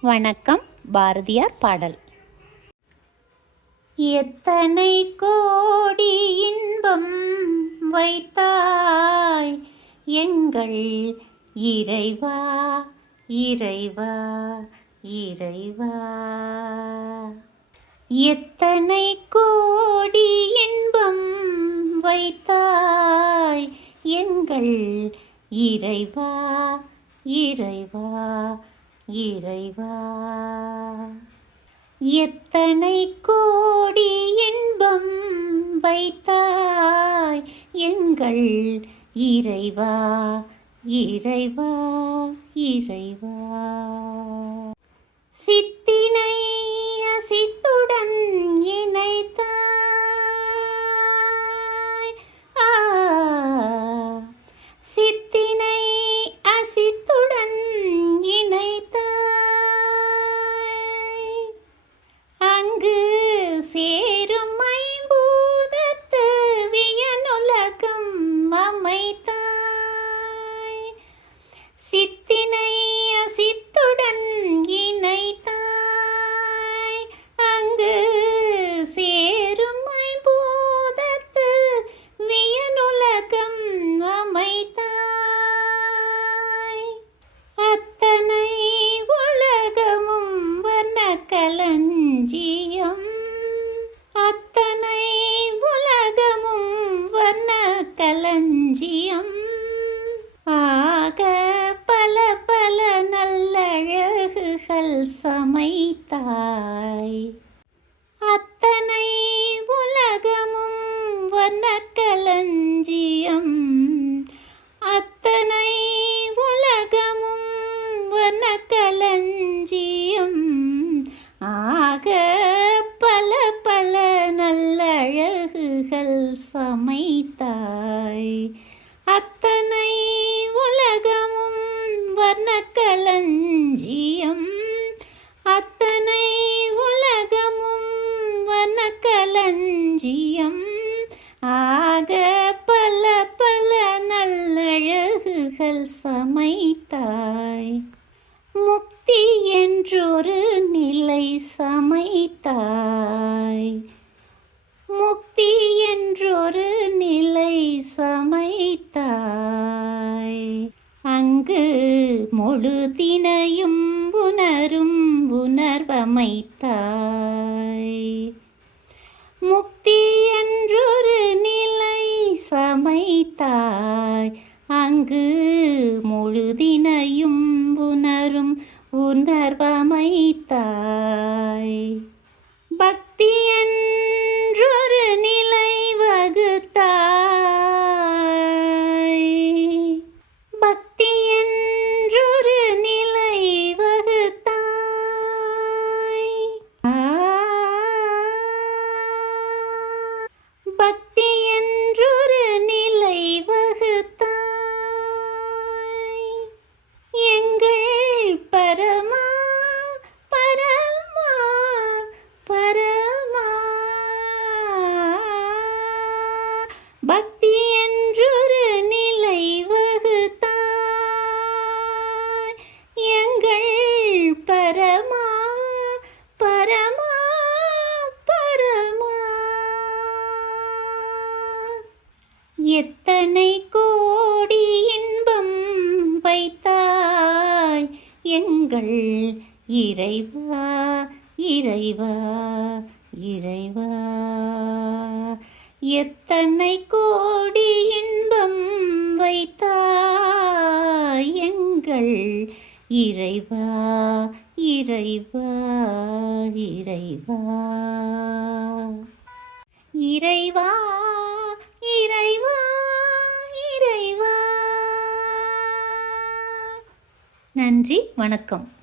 வணக்கம் பாரதியார் பாடல். எத்தனை கோடி இன்பம் வைத்தாய்? எங்கள் இறைவா இறைவா இறைவா. எத்தனை கோடி இன்பம் வைத்தாய்? எங்கள் இறைவா இறைவா. இறைவா. எத்தனை கோடி இன்பம் வைத்தாய் எங்கள் இறைவா இறைவா இறைவா. சித்தினை அசித்துடன் இணைத்த தாய். அத்தனை உலகமும் வர்ண களஞ்சியம் அத்தனை உலகமும் வர்ண களஞ்சியம் ஆக பல பல நல்லழகுகள் சமைத்தாய். அத்தனை உலகமும் வர்ண சமைத்தாய் முக்தி என்றொரு நிலை சமைத்தாய். அங்கு முழுதினையும் உணரும் உணர்வமைத்தாய். முக்தி என்றொரு நிலை சமைத்தாய். அங்கு முழுதினையும் உணரும் உணர்வமைத்தாய். பக்தி என்றொரு வைத்தாய். எங்கள் இறைவா இறைவா இறைவா. எத்தனை கோடி இன்பம் வைத்தாய். எங்கள் இறைவா இறைவா இறைவா. இறைவா நன்றி வணக்கம்.